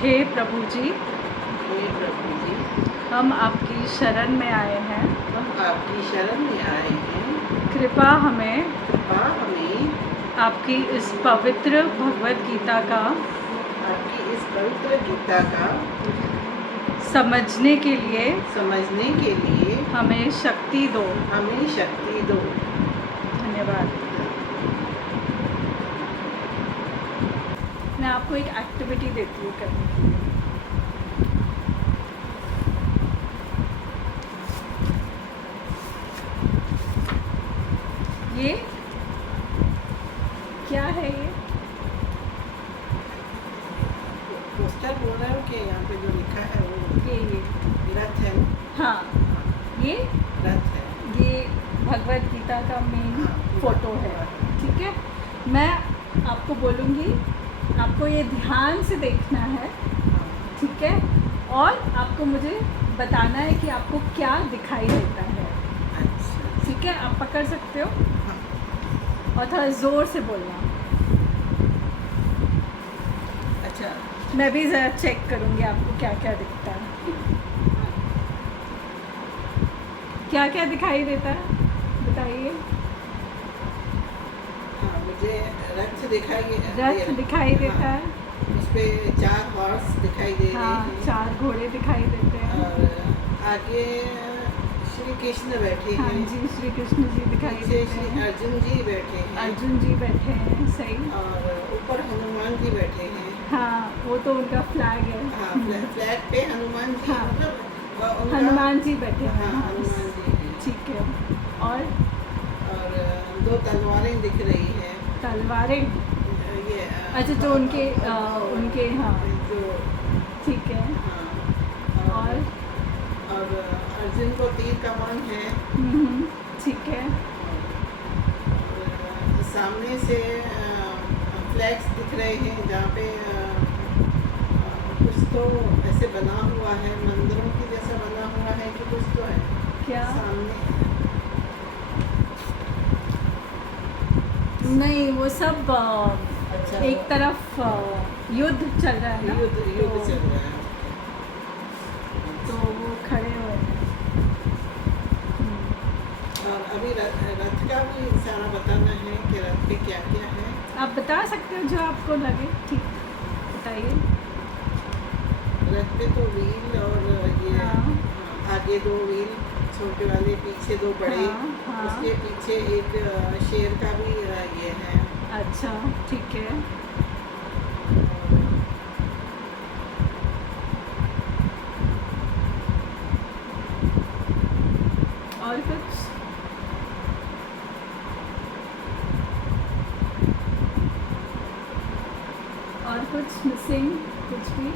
हे प्रभु जी, हम आपकी शरण में आए हैं। कृपा हमें आपकी इस पवित्र भगवत गीता का समझने के लिए हमें शक्ति दो। धन्यवाद। मैं आपको एक एक्टिविटी देती हूँ करने के लिए। ये क्या है? ये पोस्टर बोल रहे हो कि यहाँ पे जो लिखा है वो ये रथ है। हाँ, ये रथ है। ये भगवत गीता का मेन फोटो है। ठीक है, मैं आपको बोलूँगी, आपको ये ध्यान से देखना है। ठीक है, और आपको मुझे बताना है कि आपको क्या दिखाई देता है। अच्छा, ठीक है, आप पकड़ सकते हो और थोड़ा ज़ोर से बोलना। अच्छा, मैं भी ज़रा चेक करूँगी आपको क्या क्या दिखता है। क्या क्या दिखाई देता है बताइए। हाँ, मुझे रथ दिखाई देता है। उस पे 4 हॉर्स दिखाई दे रहे हैं। 4 घोड़े दिखाई देते हैं। और आगे श्री कृष्ण बैठे हैं। हाँ जी, श्री कृष्ण जी दिखाई देते हैं। अर्जुन जी बैठे हैं। अर्जुन जी बैठे हैं, सही। और ऊपर हनुमान जी बैठे हैं। हाँ, वो तो उनका फ्लैग है। हाँ, फ्लैग पे हनुमान जी। हाँ, मतलब हनुमान जी बैठे हैं। हाँ, हनुमान जी। ठीक है, और 2 तलवारें दिख रही है। तलवारें? ये अच्छा, जो उनके हाँ, जो ठीक है। हाँ, और अर्जुन को तीर कमान है। ठीक है। और सामने से फ्लैग्स दिख रहे हैं जहाँ पे कुछ तो ऐसे बना हुआ है, मंदिरों की जैसा बना हुआ है कि कुछ तो है क्या? सामने। नहीं, वो सब अच्छा, एक तरफ युद्ध चल रहा है ना, युद्ध चल रहा है। तो वो खड़े हुए हैं। और अभी रथ का भी सारा बताना है कि रथ पे क्या क्या है। आप बता सकते हो जो आपको लगे ठीक, बताइए। रथ पे तो व्हील और ये हाँ। आगे 2 व्हील छोटे वाले, पीछे 2 बड़े। हाँ। उसके पीछे एक शेर का भी ये है। अच्छा, ठीक है। और कुछ? और कुछ मिसिंग? कुछ भी?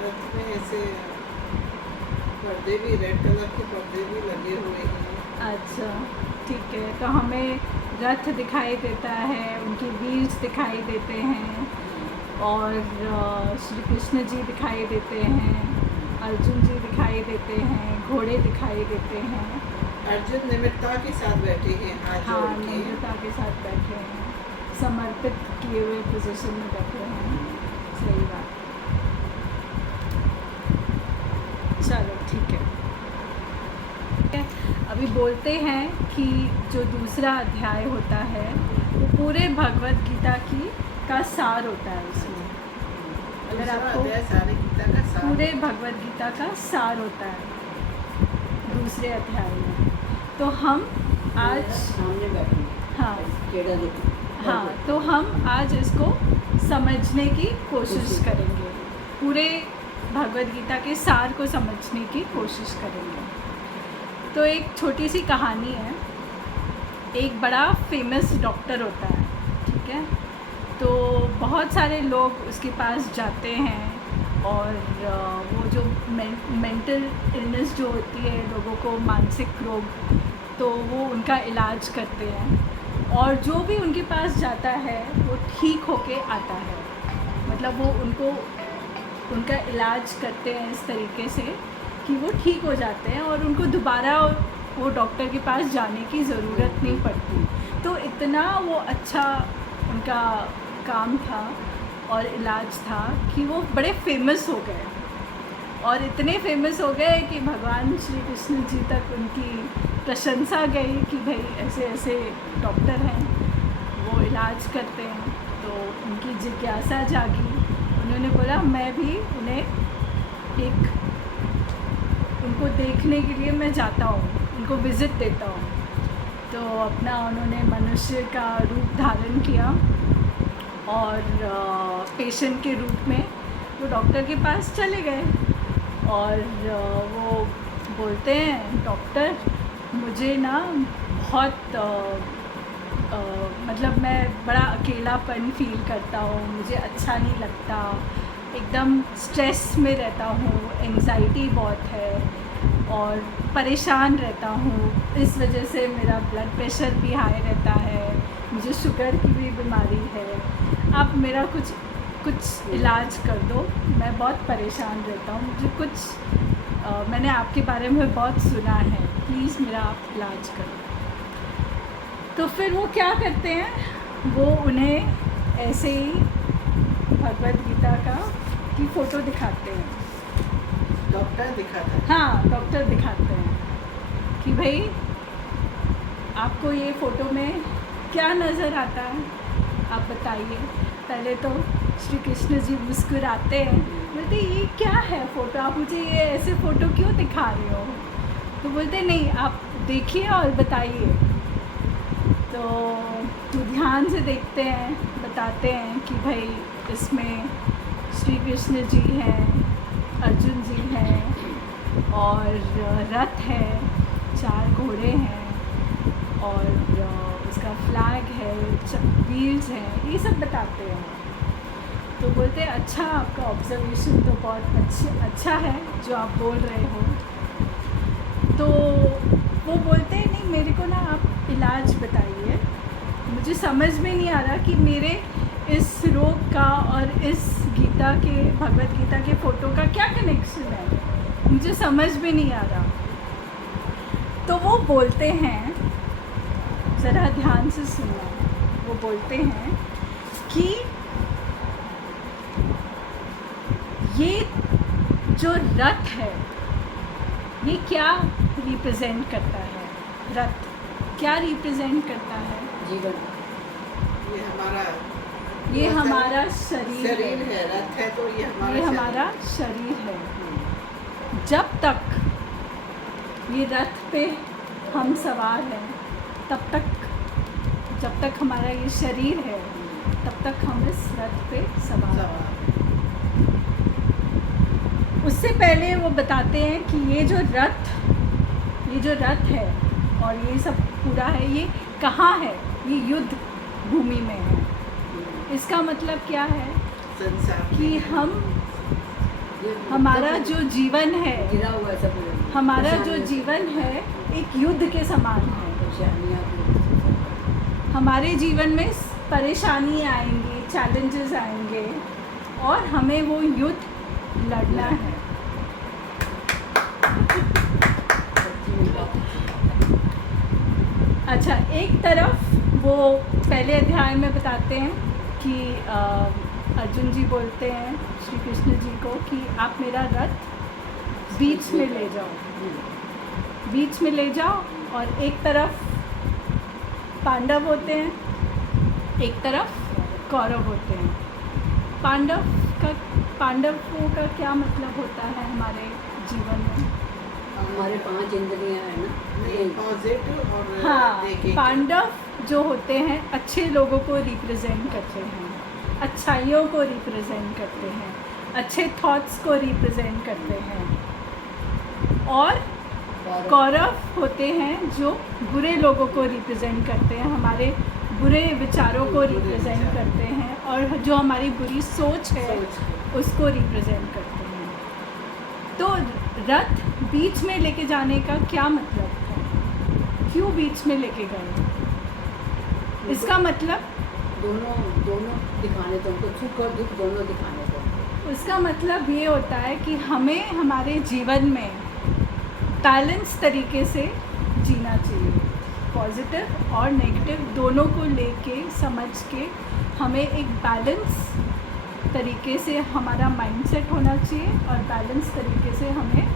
रथ में ऐसे पर्दे भी, रेड कलर के पर्दे भी लगे हुए हैं। अच्छा, ठीक है। तो हमें रथ दिखाई देता है, उनकी व्हील्स दिखाई देते हैं, और श्री कृष्ण जी दिखाई देते हैं, अर्जुन जी दिखाई देते हैं, घोड़े दिखाई देते हैं। अर्जुन निमित्ता के साथ बैठे हैं, हाथ हाँ, जोड़ के। निमित्ता के साथ बैठे हैं, समर्पित किए हुए पोजीशन में बैठे हैं। सही बात। चलो, ठीक है। अभी बोलते हैं कि जो दूसरा अध्याय होता है वो पूरे भगवत गीता का सार होता है। उसमें अगर आपको सारे गीता का सार, पूरे भगवत गीता का सार होता है दूसरे अध्याय में। तो हम आज सामने बैठे। हाँ, तो हम आज इसको समझने की कोशिश करेंगे। पूरे भगवत गीता के सार को समझने की कोशिश करेंगे। तो एक छोटी सी कहानी है। एक बड़ा फेमस डॉक्टर होता है, ठीक है। तो बहुत सारे लोग उसके पास जाते हैं, और वो जो मेंटल इलनेस जो होती है, लोगों को मानसिक रोग, तो वो उनका इलाज करते हैं। और जो भी उनके पास जाता है वो ठीक होके आता है। मतलब वो उनका इलाज करते हैं इस तरीके से कि वो ठीक हो जाते हैं और उनको दोबारा वो डॉक्टर के पास जाने की ज़रूरत नहीं पड़ती। तो इतना वो अच्छा उनका काम था और इलाज था कि वो बड़े फेमस हो गए, और इतने फेमस हो गए कि भगवान श्री कृष्ण जी तक उनकी प्रशंसा गई कि भाई ऐसे ऐसे डॉक्टर हैं, वो इलाज करते हैं। तो उनकी जिज्ञासा जागी, उन्होंने बोला मैं भी उन्हें उनको देखने के लिए मैं जाता हूँ, उनको विज़िट देता हूँ। तो अपना उन्होंने मनुष्य का रूप धारण किया और पेशेंट के रूप में वो डॉक्टर के पास चले गए, और वो बोलते हैं डॉक्टर मुझे ना बहुत मतलब मैं बड़ा अकेलापन फील करता हूँ, मुझे अच्छा नहीं लगता, एकदम स्ट्रेस में रहता हूँ, एंग्जाइटी बहुत है और परेशान रहता हूँ। इस वजह से मेरा ब्लड प्रेशर भी हाई रहता है, मुझे शुगर की भी बीमारी है, आप मेरा कुछ इलाज कर दो, मैं बहुत परेशान रहता हूँ, मुझे कुछ मैंने आपके बारे में बहुत सुना है, प्लीज़ मेरा आप इलाज करो। तो फिर वो क्या करते हैं, वो उन्हें ऐसे ही भगवद गीता की फ़ोटो दिखाते हैं। डॉक्टर दिखाता है? हाँ, डॉक्टर दिखाते हैं कि भाई आपको ये फ़ोटो में क्या नज़र आता है, आप बताइए। पहले तो श्री कृष्ण जी मुस्कुराते हैं, बोलते ये क्या है फ़ोटो, आप मुझे ये ऐसे फ़ोटो क्यों दिखा रहे हो। तो बोलते नहीं आप देखिए और बताइए। तो ध्यान से देखते हैं, बताते हैं कि भाई इसमें श्री कृष्ण जी हैं, अर्जुन जी हैं और रथ है, 4 घोड़े हैं और उसका फ्लैग है, व्हील्स हैं, ये सब बताते हैं। तो बोलते हैं अच्छा आपका ऑब्जर्वेशन तो बहुत अच्छा है जो आप बोल रहे हो। तो वो बोलते हैं नहीं मेरे को ना आप इलाज बताइए, मुझे समझ में नहीं आ रहा कि मेरे इस रोग का और इस गीता के भगवद गीता के फ़ोटो का क्या कनेक्शन है, मुझे समझ में नहीं आ रहा। तो वो बोलते हैं, ज़रा ध्यान से सुनना, वो बोलते हैं कि ये जो रथ है ये क्या रिप्रेजेंट करता है, रथ क्या रिप्रेजेंट करता है? जीवन। ये हमारा शरीर है, रथ है तो ये हमारा शरीर है। जब तक ये रथ पे हम सवार हैं जब तक हमारा ये शरीर है तब तक हम इस रथ पे सवार हैं। उससे पहले वो बताते हैं कि ये जो रथ है और ये सब पूरा है, ये कहाँ है, ये युद्ध भूमि में है। इसका मतलब क्या है कि हमारा जो जीवन है, गिरा हुआ सब हमारा जो जीवन है एक युद्ध के समान है। हमारे जीवन में परेशानी आएंगी, चैलेंजेस आएंगे और हमें वो युद्ध लड़ना है। अच्छा, एक तरफ वो पहले अध्याय में बताते हैं कि अर्जुन जी बोलते हैं श्री कृष्ण जी को कि आप मेरा रथ बीच में ले जाओ और एक तरफ पांडव होते हैं, एक तरफ कौरव होते हैं। पांडवों का क्या मतलब होता है हमारे जीवन में? हमारे 5 इंद्रियां हैं ना, पॉजिटिव और हाँ, नेगेटिव। पांडव जो होते हैं अच्छे लोगों को रिप्रेजेंट करते हैं, अच्छाइयों को रिप्रेजेंट करते हैं, अच्छे थॉट्स को रिप्रेजेंट करते हैं। और कौरव होते हैं जो बुरे लोगों को रिप्रेजेंट करते हैं, हमारे बुरे विचारों को रिप्रेजेंट करते हैं और जो हमारी बुरी सोच है उसको रिप्रेजेंट करते हैं। तो रथ बीच में लेके जाने का क्या मतलब है? क्यों बीच में लेके गए? इसका मतलब दोनों दिखाने तो उनको, सुख और दुख दोनों दिखाने तो। उसका मतलब ये होता है कि हमें हमारे जीवन में बैलेंस तरीके से जीना चाहिए। पॉजिटिव और नेगेटिव दोनों को लेके समझ के हमें एक बैलेंस तरीके से हमारा माइंडसेट होना चाहिए और बैलेंस तरीके से हमें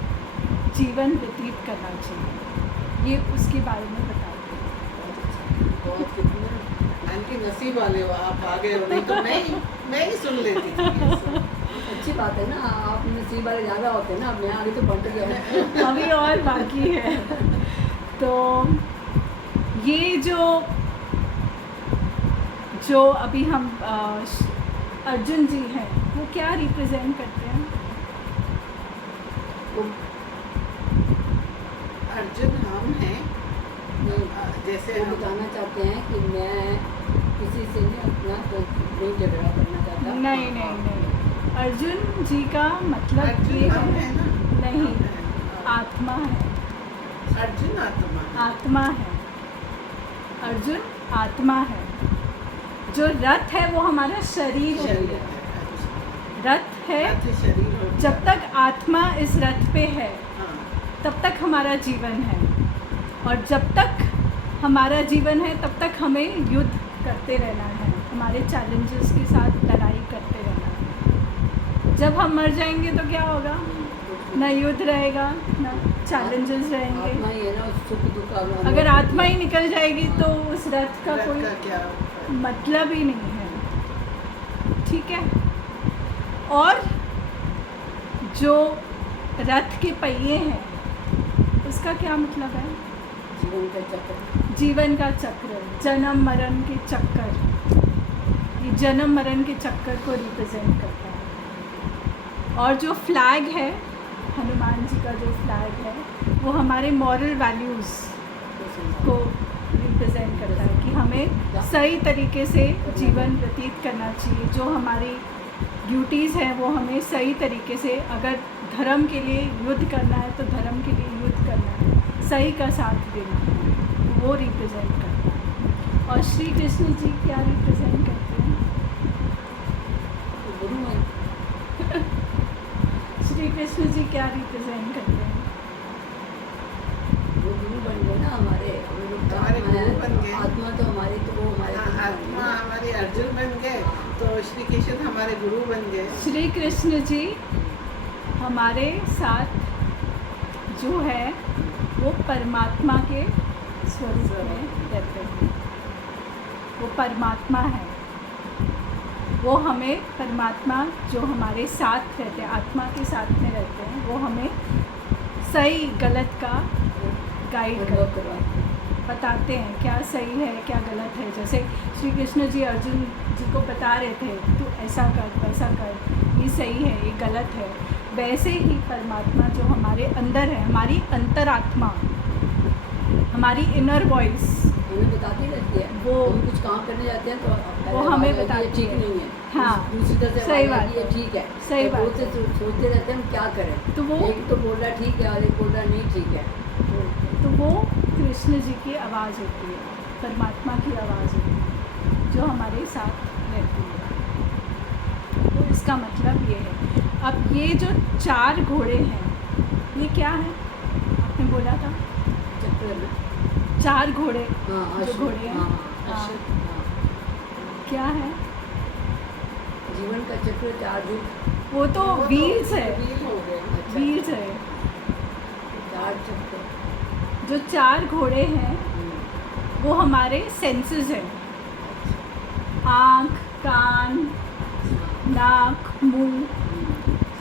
जीवन व्यतीत करना चाहिए। ये उसके बारे में बताते हैं। बहुत कितना आंटी नसीब वाले हो आप, आ गए हो, नहीं तो मैं ही सुन लेती थी ये सब। अच्छी बात है ना, आप नसीब वाले ज़्यादा होते हैं ना, अब मैं आगे तो बढ़ते गया। अभी और बाकी है। तो ये जो अभी हम अर्जुन जी हैं वो क्या रिप्रेजेंट करते हैं? वो अर्जुन हम हैं, जैसे वो हम बताना चाहते हैं कि मैं किसी से नहीं अपना तो नहीं झगड़ा करना चाहता। नहीं नहीं नहीं, अर्जुन जी का मतलब अर्जुन ये हम है, है ना, नहीं, हम हैं। आत्मा है। अर्जुन आत्मा। आत्मा है, अर्जुन आत्मा है। जो रथ है वो हमारा शरीर है। शरीर है। रथ है, रथ शरीर हो जब तक आत्मा इस रथ पे है हाँ, तब तक हमारा जीवन है, और जब तक हमारा जीवन है तब तक हमें युद्ध करते रहना है, हमारे चैलेंजेस के साथ लड़ाई करते रहना है। जब हम मर जाएंगे तो क्या होगा? ना युद्ध रहेगा, ना चैलेंजेस रहेंगे। आत्मा ही है ना, सुख दुख का अगर आत्मा ही निकल जाएगी तो उस रथ का रथ कोई का क्या मतलब ही नहीं है। ठीक है। और जो रथ के पहिए हैं उसका क्या मतलब है? जीवन का चक्कर। जीवन का चक्र, जन्म मरण के चक्कर, ये जन्म मरण के चक्कर को रिप्रेजेंट करता है। और जो फ्लैग है, हनुमान जी का जो फ्लैग है, वो हमारे मॉरल वैल्यूज़ को रिप्रेजेंट करता है कि हमें सही तरीके से जीवन व्यतीत करना चाहिए। जो हमारी ड्यूटीज़ हैं वो हमें सही तरीके से, अगर धर्म के लिए युद्ध करना है तो धर्म के लिए युद्ध करना है, सही का साथ देना है, वो रिप्रेजेंट करता है। और श्री कृष्ण जी क्या रिप्रेजेंट करते हैं? गुरु है। श्री कृष्ण जी क्या रिप्रेजेंट करते हैं? वो गुरु बन गए ना हमारे, हम लोग तो हमारे आत्मा है। गुरु बन गए। आत्मा तो हमारी, तो वो हमारे हाँ, गुरु बन आत्मा गए। हमारे अर्जुन बन गए, तो श्री कृष्ण हमारे गुरु बन गए। श्री कृष्ण जी हमारे साथ जो है वो परमात्मा के स्वरूप में रहते हैं। वो परमात्मा है, वो हमें परमात्मा जो हमारे साथ रहते हैं, आत्मा के साथ में रहते हैं, वो हमें सही गलत का गाइड अनुभव करते हैं, करवाते हैं। बताते हैं क्या सही है क्या गलत है। जैसे श्री कृष्ण जी अर्जुन जी को बता रहे थे, तू ऐसा कर वैसा कर, ये सही है ये गलत है। वैसे ही परमात्मा जो हमारे अंदर है, हमारी अंतरात्मा, हमारी इनर वॉइस, हमें बताती रहती है। वो- हम कुछ काम करने जाते हैं तो वो पहले हमें आवाज़ आती है, बताती ठीक है। नहीं है। हाँ, दूसरी तरफ से सही आवाज़ बात आती है, है। ठीक है। सही तो बात बहुत से सोचते रहते हैं हम क्या करें। तो वो- एक तो बोल रहा है ठीक है और एक बोल रहा है नहीं ठीक है। तो वो कृष्ण जी की आवाज़ होती है, परमात्मा की आवाज़ होती है जो हमारे साथ रहती है। तो इसका मतलब ये है। अब ये जो 4 घोड़े हैं ये क्या है? आपने बोला था चक्कर में 4 घोड़े हाँ, जो घोड़े हैं, हाँ, हाँ, हाँ। क्या है? जीवन का चक्र 4 युग, वो तो व्हील्स है, व्हील हो गए। अच्छा, व्हील्स है। 4 चक्र। जो 4 घोड़े हैं वो हमारे सेंसेस हैं, आँख, कान, नाक, मुंह,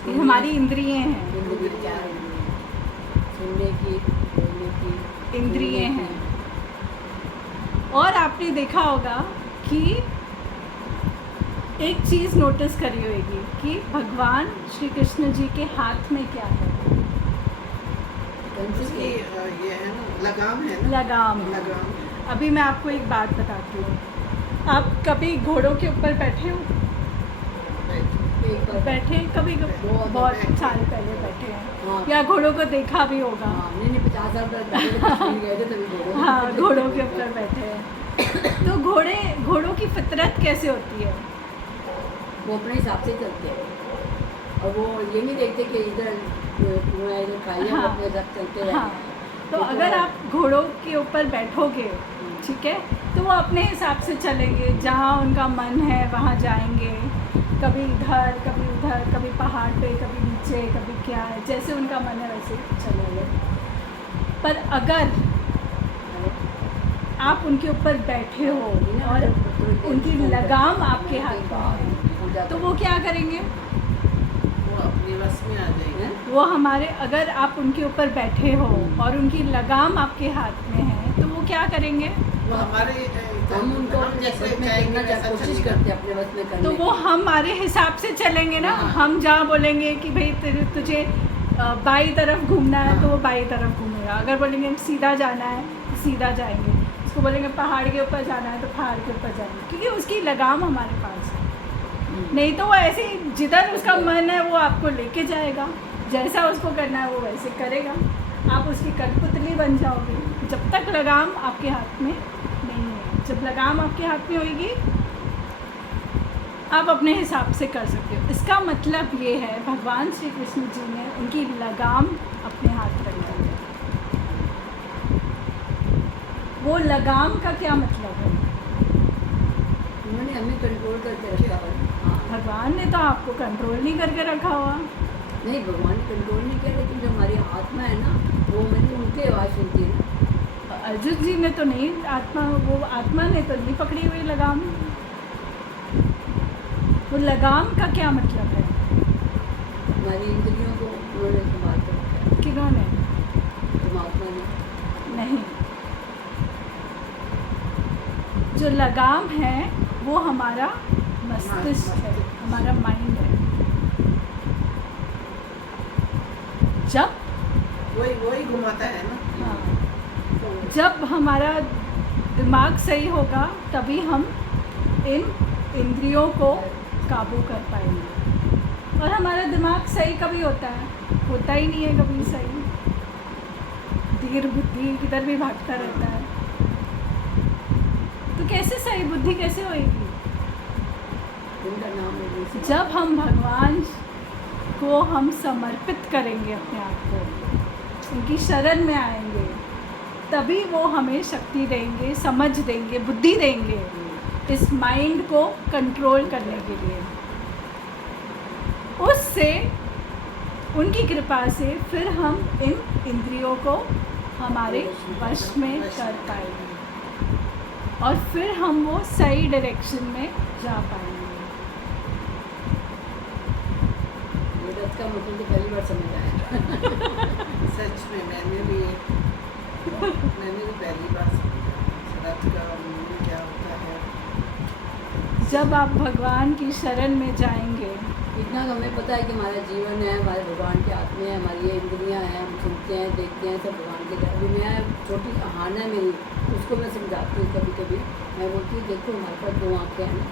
ये हमारी इंद्रियां हैं। जिंदगी 4 इंद्रियाँ, सुनने की, बोलने की इंद्रियां बोलने हैं। और आपने देखा होगा कि एक चीज़ नोटिस करी होगी कि भगवान श्री कृष्ण जी के हाथ में क्या है? की, उसकी ये है ना, लगाम है ना, लगाम है। लगाम है। अभी मैं आपको एक बात बताती हूँ। आप कभी घोड़ों के ऊपर बैठे हो? एक बार बैठे कभी बहुत बहुत बैठे। साल पहले बैठे हैं, हाँ। या घोड़ों को देखा भी होगा। हाँ, नहीं 50 साल पहले कश्मीर गए थे तभी घोड़ों हाँ, घोड़ों के ऊपर बैठे हैं। तो घोड़ों की फितरत कैसे होती है? वो अपने हिसाब से चलते हैं और वो ये नहीं देखते कि इधर कुआं इधर खाई है, वो हाँ। अपने हिसाब से चलते रहते हाँ, हैं। तो अगर आप घोड़ों के ऊपर बैठोगे, ठीक है, तो वो अपने हिसाब से चलेंगे, जहाँ उनका मन है वहाँ जाएंगे, कभी इधर कभी उधर, कभी पहाड़ पे कभी नीचे, कभी क्या है, जैसे उनका मन है वैसे चलेंगे। पर अगर आप उनके ऊपर बैठे हो और उनकी लगाम आपके हाथ में है, तो वो क्या करेंगे? वो अपने वश में आ जाएंगे। वो हमारे, अगर आप उनके ऊपर बैठे हो और उनकी लगाम आपके हाथ में है, तो वो क्या करेंगे? वो हमारे हम उनको हम अपने जैसे वश में चाहेंगे करना वैसा कोशिश चलेगा। करते हैं, अपने वश में करने तो वो हमारे हिसाब से चलेंगे ना। हाँ। हम जहाँ बोलेंगे कि भाई तुझे बाई तरफ घूमना है, तो वो बाई तरफ घूमेगा। अगर बोलेंगे सीधा जाना है तो सीधा जाएंगे, उसको बोलेंगे पहाड़ के ऊपर जाना है तो पहाड़ के ऊपर जाएंगे, क्योंकि उसकी लगाम हमारे पास है। नहीं तो वो ऐसे ही जिधर उसका मन है वो आपको लेके जाएगा, जैसा उसको करना है वो वैसे करेगा। आप उसकी कठपुतली बन जाओगे जब तक लगाम आपके हाथ में नहीं है। जब लगाम आपके हाथ में होगी, आप अपने हिसाब से कर सकते हो। इसका मतलब ये है, भगवान श्री कृष्ण जी ने उनकी लगाम अपने हाथ रख दी है। वो लगाम का क्या मतलब है? उन्होंने हमें कंट्रोल करके रखा हुआ है। हाँ, भगवान ने तो आपको कंट्रोल नहीं करके रखा हुआ। नहीं, भगवान ने कंट्रोल नहीं किया, लेकिन जो हमारी आत्मा है ना, वो मैंने उनकी आवाज़ सुनती है ना। अर्जुन जी ने तो नहीं, वो आत्मा ने तो नहीं पकड़ी हुई लगाम। वो लगाम का क्या मतलब है? हमारी इंद्रियों को उन्होंने संभाल कर रखा है, किन्होंने? परमात्मा ने। नहीं, जो लगाम है वो हमारा मस्तिष्क है, हमारा माइंड है। जब वही घुमाता है ना। हाँ, जब हमारा दिमाग सही होगा तभी हम इन इंद्रियों को काबू कर पाएंगे। और हमारा दिमाग सही कभी होता है? होता ही नहीं है कभी सही। धीर बुद्धि किधर भी भागता रहता है। तो कैसे सही बुद्धि कैसे होएगी? उनका नाम लेने से जब हम भगवान को हम समर्पित करेंगे अपने आप को, उनकी शरण में आएंगे, तभी वो हमें शक्ति देंगे, समझ देंगे, बुद्धि देंगे इस माइंड को कंट्रोल करने के लिए। उससे, उनकी कृपा से फिर हम इन इंद्रियों को हमारे वश में कर पाएंगे और फिर हम वो सही डायरेक्शन में जा पाएंगे। ये रथ का मतलब तो पहली बार समझ आया। सच में मैंने भी पहली बार समझा रथ का मीनिंग क्या होता है। जब आप भगवान की शरण में जाएंगे, इतना तो हमें पता है कि हमारा जीवन है, हमारे भगवान के हाथ में है, हमारी ये इंद्रियाँ हैं, हम सुनते हैं, देखते हैं, सब भगवान के। अभी मैं छोटी आहाना है मेरी, उसको मैं समझाती हूँ कभी कभी। मैं बोलती हूँ देखो हमारे पास दो आँखें हैं ना,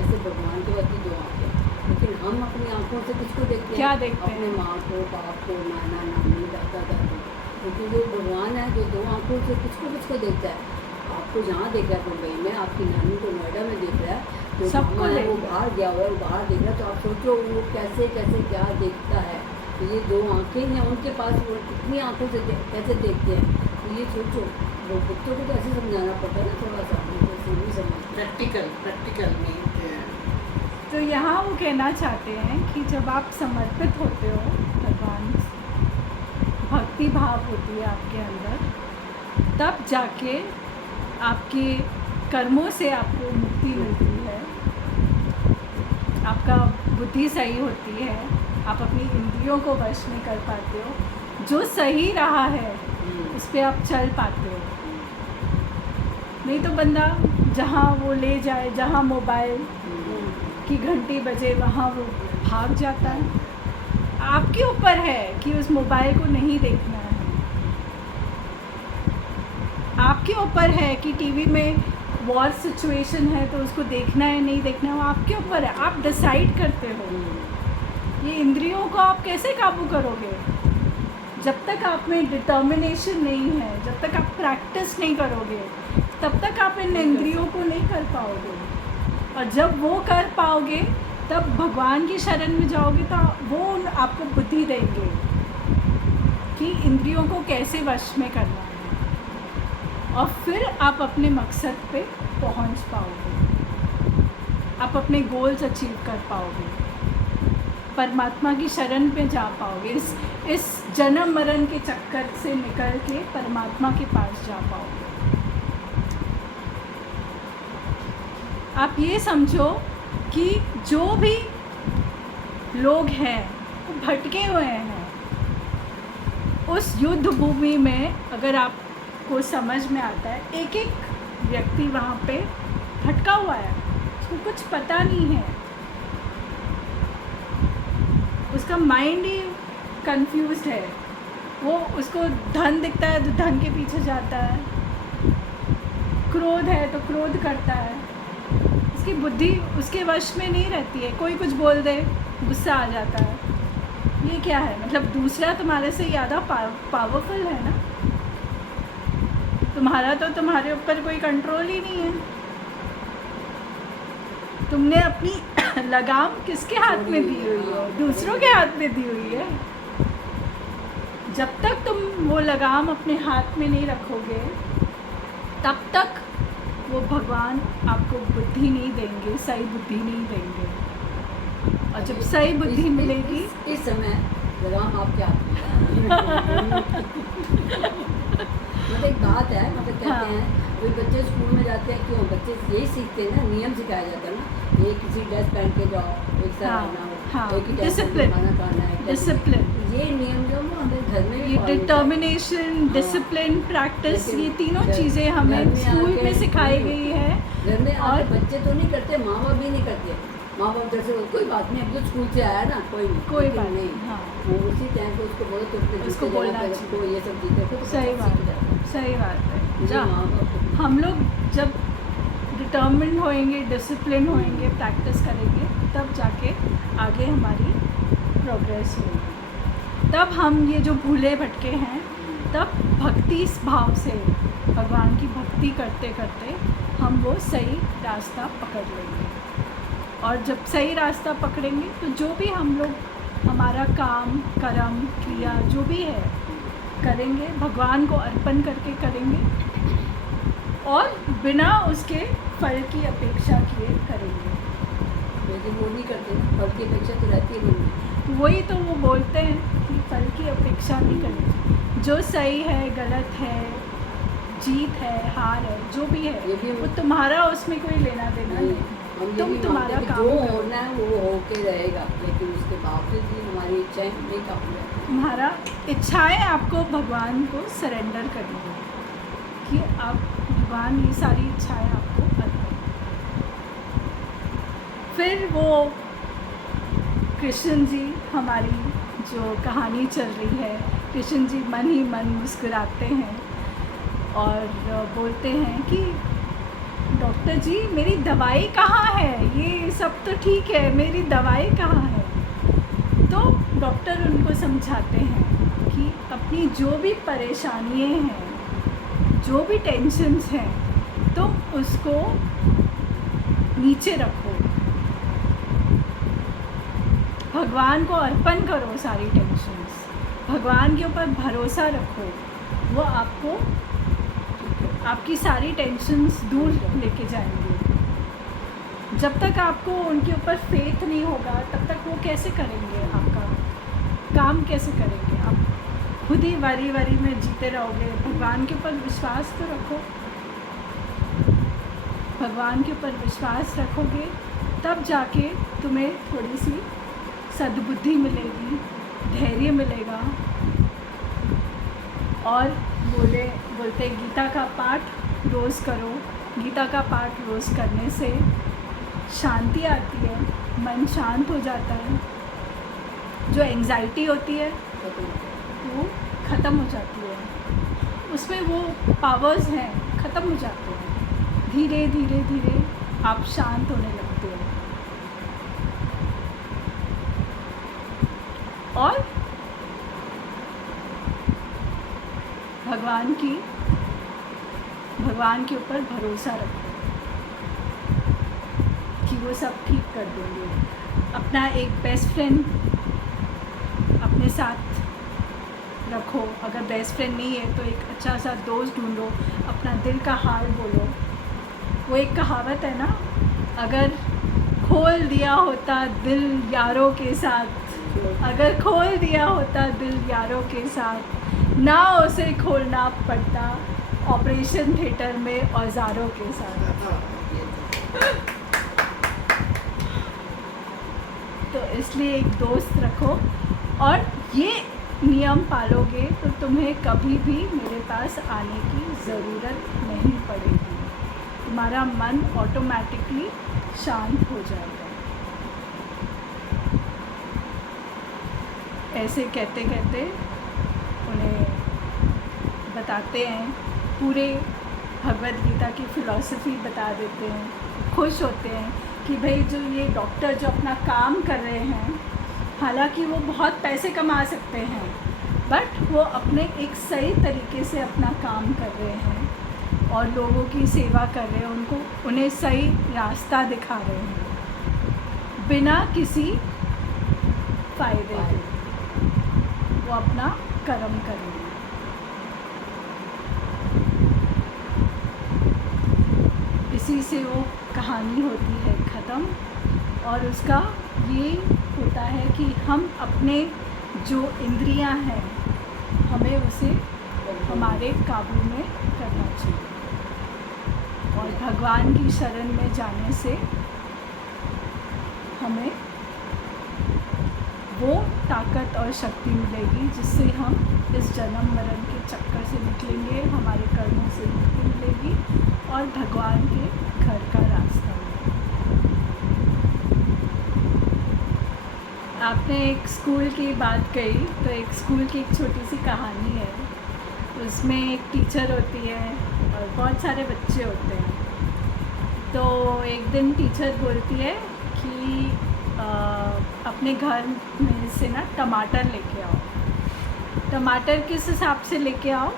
ऐसे भगवान के पास भी दो आँखें हैं, लेकिन हम अपनी आँखों से किसको देखते हैं? क्या देखते हैं? अपने माँ को, बाप को, नाना नानी, दादा दादी। क्योंकि जो भगवान है जो दो आँखों से किसको देखता है? आपको जहाँ देख रहा है मुंबई में, आपकी नानी को नोएडा में देख रहा है, जो सबको है देख वो रहा है। बाहर गया हुआ है, वो बाहर देख रहा है। तो आप सोचो वो कैसे कैसे क्या देखता है। तो ये दो आँखें हैं उनके पास, वो कितनी आँखों से कैसे देखते हैं। तो ये सोचो, वो बच्चों को तो ऐसे समझाना पड़ता है ना, थोड़ा सा नहीं समझ। प्रैक्टिकल में तो यहाँ वो कहना चाहते हैं कि जब आप समर्पित होते हो भगवान, भक्ति भाव होती है आपके अंदर, तब जाके आपके कर्मों से आपको मुक्ति मिलती है, आपका बुद्धि सही होती है, आप अपनी इंद्रियों को वश में कर पाते हो, जो सही रहा है उस पर आप चल पाते हो। नहीं तो बंदा जहाँ वो ले जाए, जहाँ मोबाइल की घंटी बजे वहाँ वो भाग जाता है। आपके ऊपर है कि उस मोबाइल को नहीं देखना है, आपके ऊपर है कि टीवी में वॉर सिचुएशन है तो उसको देखना है नहीं देखना है, वो आपके ऊपर है। आप डिसाइड करते हो। ये इंद्रियों को आप कैसे काबू करोगे? जब तक आप में डिटर्मिनेशन नहीं है, जब तक आप प्रैक्टिस नहीं करोगे, तब तक आप इन इंद्रियों को नहीं कर पाओगे। और जब वो कर पाओगे तब भगवान की शरण में जाओगे तो वो आपको बुद्धि देंगे। कि इंद्रियों को कैसे वश में करना है, और फिर आप अपने मकसद पे पहुंच पाओगे, आप अपने गोल्स अचीव कर पाओगे, परमात्मा की शरण पे जा पाओगे, इस जन्म मरण के चक्कर से निकल के परमात्मा के पास जा पाओगे। आप ये समझो कि जो भी लोग हैं वो भटके हुए हैं, उस युद्ध भूमि में अगर आपको समझ में आता है, एक एक व्यक्ति वहाँ पे भटका हुआ है, उसको कुछ पता नहीं है, उसका माइंड ही कंफ्यूज्ड है, वो उसको धन दिखता है तो धन के पीछे जाता है, क्रोध है तो क्रोध करता है, उसकी बुद्धि उसके वश में नहीं रहती है, कोई कुछ बोल दे गुस्सा आ जाता है। ये क्या है? मतलब दूसरा तुम्हारे से ज़्यादा पावरफुल है ना, तुम्हारा तो तुम्हारे ऊपर कोई कंट्रोल ही नहीं है। तुमने अपनी लगाम किसके हाथ में दी हुई है? दूसरों के हाथ में दी हुई है। जब तक तुम वो लगाम अपने हाथ में नहीं रखोगे तब तक वो भगवान आपको बुद्धि नहीं देंगे, सही बुद्धि नहीं देंगे। और जब सही बुद्धि मिलेगी, इस समय लगाम आपके हाथ में मतलब एक बात है, मतलब कहते हैं कोई बच्चे स्कूल में जाते हैं, क्यों बच्चे यही सीखते हैं ना, नियम सिखाया जाता है ना, ये किसी ड्रेस पहन के जाओ, एक साथ आना हो, एक ही डिसिप्लिन, खाना खाना है, डिसिप्लिन, ये नियम जो हम हमें घर में ये डिटर्मिनेशन, डिसिप्लिन, प्रैक्टिस, ये तीनों चीज़ें हमें स्कूल में सिखाई गई है। घर में और बच्चे तो नहीं करते, माँ बाप भी नहीं करते। माँ बाप जैसे कोई बात नहीं, अब तो स्कूल से आया ना, कोई बात नहीं, हाँ, वो उसी टाइम पे उसको बोलो तो उसको बोलना चाहिए, ये सब चीज़ें तो सही बात है, सही बात है। जब माँ बाप हम लोग जब डिटर्मिन्ड होएंगे, डिसिप्लिन होएंगे, प्रैक्टिस करेंगे, तब जाके आगे हमारी प्रोग्रेस होगी। तब हम ये जो भूले भटके हैं, तब भक्ति भाव से भगवान की भक्ति करते करते हम वो सही रास्ता पकड़ लेंगे। और जब सही रास्ता पकड़ेंगे तो जो भी हम लोग हमारा काम, कर्म, क्रिया जो भी है करेंगे, भगवान को अर्पण करके करेंगे और बिना उसके फल की अपेक्षा किए करेंगे। लेकिन वो नहीं करते ना, फल की अपेक्षा तो रहती है नहीं। वही तो वो बोलते हैं कि फल की अपेक्षा नहीं करनी चाहिए। जो सही है, गलत है, जीत है, हार है, जो भी है, ये भी वो तुम्हारा उसमें कोई लेना देना नहीं। हम ये तुम भी तुम्हारा मानते हैं कि काम जो करो। होना है वो होके रहेगा, लेकिन उसके बावजूद भी हमारी इच्छाएं नहीं काबू रहती। तुम्हारा इच्छाएं आपको भगवान को सरेंडर करनी है कि आप भगवान ये सारी इच्छाएं आपको अर्पण। फिर वो कृष्ण जी, हमारी जो कहानी चल रही है, कृष्ण जी मन ही मन मुस्कुराते हैं और बोलते हैं कि डॉक्टर जी मेरी दवाई कहाँ है? ये सब तो ठीक है, मेरी दवाई कहाँ है? तो डॉक्टर उनको समझाते हैं कि अपनी जो भी परेशानियाँ हैं, जो भी टेंशन्स हैं, तुम उसको नीचे रखो, भगवान को अर्पण करो सारी टेंशन्स, भगवान के ऊपर भरोसा रखो, वो आपको आपकी सारी टेंशन्स दूर लेके जाएंगे। जब तक आपको उनके ऊपर फेथ नहीं होगा तब तक वो कैसे करेंगे, आपका काम कैसे करेंगे? आप खुद ही वारी वारी में जीते रहोगे। भगवान के ऊपर विश्वास तो रखो, भगवान के ऊपर विश्वास रखोगे तब जाके तुम्हें थोड़ी सी सद्बुद्धि मिलेगी, धैर्य मिलेगा। और बोलते गीता का पाठ रोज़ करो। गीता का पाठ रोज़ करने से शांति आती है, मन शांत हो जाता है, जो एंग्जाइटी होती है वो ख़त्म हो जाती है, उसमें वो पावर्स हैं ख़त्म हो जाते हैं। धीरे धीरे धीरे आप शांत होने लगते हो और भगवान के ऊपर भरोसा रखो कि वो सब ठीक कर देंगे। अपना एक बेस्ट फ्रेंड अपने साथ रखो। अगर बेस्ट फ्रेंड नहीं है तो एक अच्छा सा दोस्त ढूंढो, अपना दिल का हाल बोलो। वो एक कहावत है ना, अगर खोल दिया होता दिल यारों के साथ, अगर खोल दिया होता दिल यारों के साथ, ना उसे खोलना पड़ता ऑपरेशन थिएटर में औजारों के साथ। हाँ, ये तो इसलिए एक दोस्त रखो, और ये नियम पालोगे तो तुम्हें कभी भी मेरे पास आने की ज़रूरत नहीं पड़ेगी। तुम्हारा मन ऑटोमेटिकली शांत हो जाएगा। ऐसे कहते कहते उन्हें बताते हैं, पूरे भगवद गीता की फ़िलॉसफी बता देते हैं। खुश होते हैं कि भाई जो ये डॉक्टर जो अपना काम कर रहे हैं, हालांकि वो बहुत पैसे कमा सकते हैं, बट वो अपने एक सही तरीके से अपना काम कर रहे हैं और लोगों की सेवा कर रहे हैं, उन्हें सही रास्ता दिखा रहे हैं बिना किसी फ़ायदे के। वो अपना कर्म करेंगे। इसी से वो कहानी होती है ख़त्म, और उसका ये होता है कि हम अपने जो इंद्रियां हैं हमें उसे हमारे काबू में करना चाहिए, और भगवान की शरण में जाने से हमें वो ताकत और शक्ति मिलेगी जिससे हम इस जन्म मरण के चक्कर से निकलेंगे, हमारे कर्मों से मुक्ति मिलेगी और भगवान के घर का रास्ता मिलेगा। आपने एक स्कूल की बात कही, तो एक स्कूल की एक छोटी सी कहानी है। उसमें एक टीचर होती है और बहुत सारे बच्चे होते हैं। तो एक दिन टीचर बोलती है कि अपने घर में से ना टमाटर लेके आओ। टमाटर किस हिसाब से लेके आओ?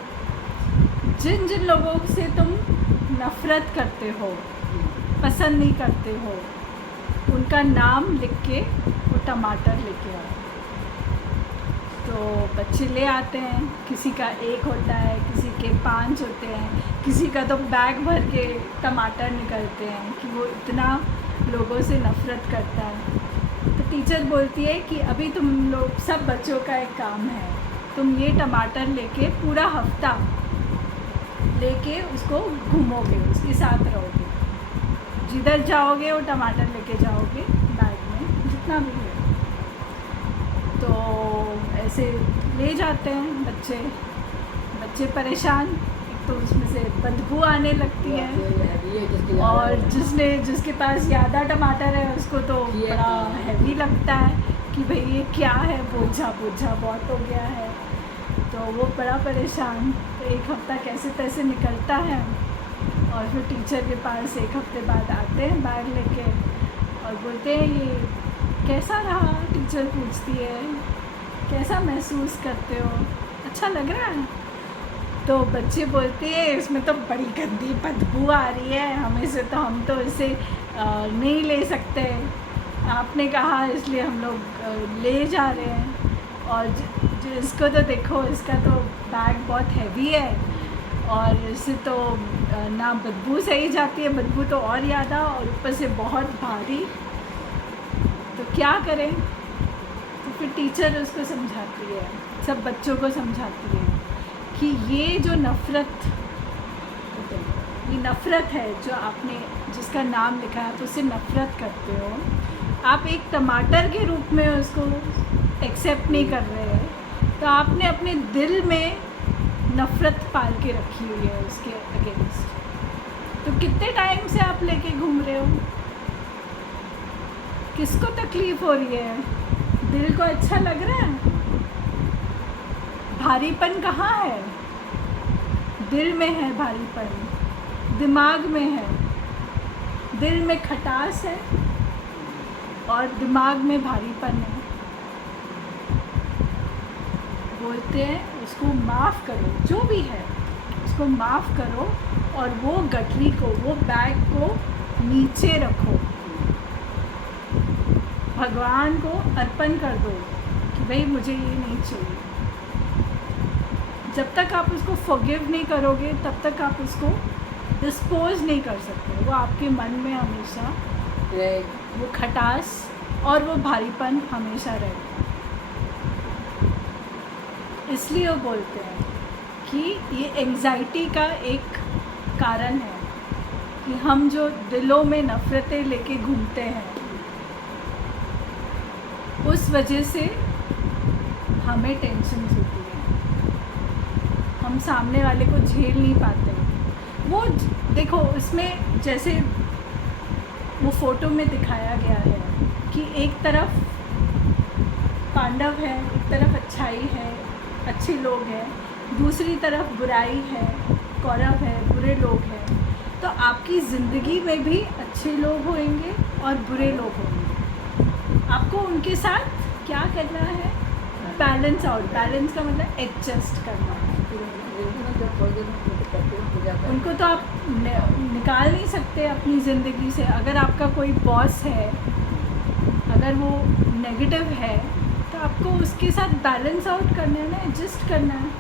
जिन जिन लोगों से तुम नफ़रत करते हो, पसंद नहीं करते हो, उनका नाम लिख के वो टमाटर लेके आओ। तो बच्चे ले आते हैं, किसी का 1 होता है, किसी के 5 होते हैं, किसी का तो बैग भर के टमाटर निकलते हैं कि वो इतना लोगों से नफ़रत करता है। तो टीचर बोलती है कि अभी तुम लोग सब बच्चों का एक काम है, तुम ये टमाटर लेके पूरा हफ्ता लेके उसको घूमोगे, उसके साथ रहोगे, जिधर जाओगे वो टमाटर लेके जाओगे बैग में, जितना भी है। तो ऐसे ले जाते हैं बच्चे परेशान। एक तो उसमें से बदबू आने लगती है, और जिसके पास ज़्यादा टमाटर है उसको तो बड़ा हैवी लगता है कि भाई ये क्या है, बोझा बहुत हो गया है। तो वो बड़ा परेशान। तो 1 हफ्ता कैसे तैसे निकलता है, और फिर टीचर के पास 1 हफ्ते बाद आते हैं बैग लेके और बोलते हैं ये कैसा रहा? टीचर पूछती है कैसा महसूस करते हो, अच्छा लग रहा है? तो बच्चे बोलते हैं इसमें तो बड़ी गंदी बदबू आ रही है, हम तो इसे नहीं ले सकते, आपने कहा इसलिए हम लोग ले जा रहे हैं। और इसको तो देखो, इसका तो बैग बहुत हैवी है और इससे तो ना बदबू सही जाती है, बदबू तो और ज़्यादा, और ऊपर से बहुत भारी। तो क्या करें? तो फिर टीचर उसको समझाती है, सब बच्चों को समझाती है कि ये जो नफ़रत है जो आपने जिसका नाम लिखा है, आप उससे नफ़रत करते हो, आप एक टमाटर के रूप में उसको एक्सेप्ट नहीं कर रहे हैं, तो आपने अपने दिल में नफ़रत पाल के रखी हुई है उसके अगेंस्ट। तो कितने टाइम से आप लेके घूम रहे हो? किसको तकलीफ़ हो रही है? दिल को अच्छा लग रहा है? भारीपन कहाँ है? दिल में है भारीपन, दिमाग में है। दिल में खटास है और दिमाग में भारीपन है। बोलते हैं उसको माफ़ करो, जो भी है उसको माफ़ करो, और वो गठरी को, वो बैग को नीचे रखो, भगवान को अर्पण कर दो कि भाई मुझे ये नहीं चाहिए। जब तक आप उसको फॉरगिव नहीं करोगे तब तक आप उसको डिस्पोज नहीं कर सकते। वो आपके मन में हमेशा रहेगा। वो खटास और वो भारीपन हमेशा रहेगा। इसलिए वो बोलते हैं कि ये एंजाइटी का एक कारण है कि हम जो दिलों में नफ़रतें लेके घूमते हैं उस वजह से हमें टेंशन होती है, हम सामने वाले को झेल नहीं पाते। वो देखो उसमें जैसे वो फ़ोटो में दिखाया गया है कि एक तरफ पांडव है, एक तरफ अच्छाई है, अच्छे लोग हैं, दूसरी तरफ बुराई है, कौरव है, बुरे लोग हैं। तो आपकी ज़िंदगी में भी अच्छे लोग होंगे और बुरे लोग होंगे। आपको उनके साथ क्या करना है? Balance out. बैलेंस का मतलब एडजस्ट करना है। उनको तो आप निकाल नहीं सकते अपनी ज़िंदगी से। अगर आपका कोई बॉस है, अगर वो नेगेटिव है तो आपको उसके साथ बैलेंस आउट करना है ना, एडजस्ट करना है।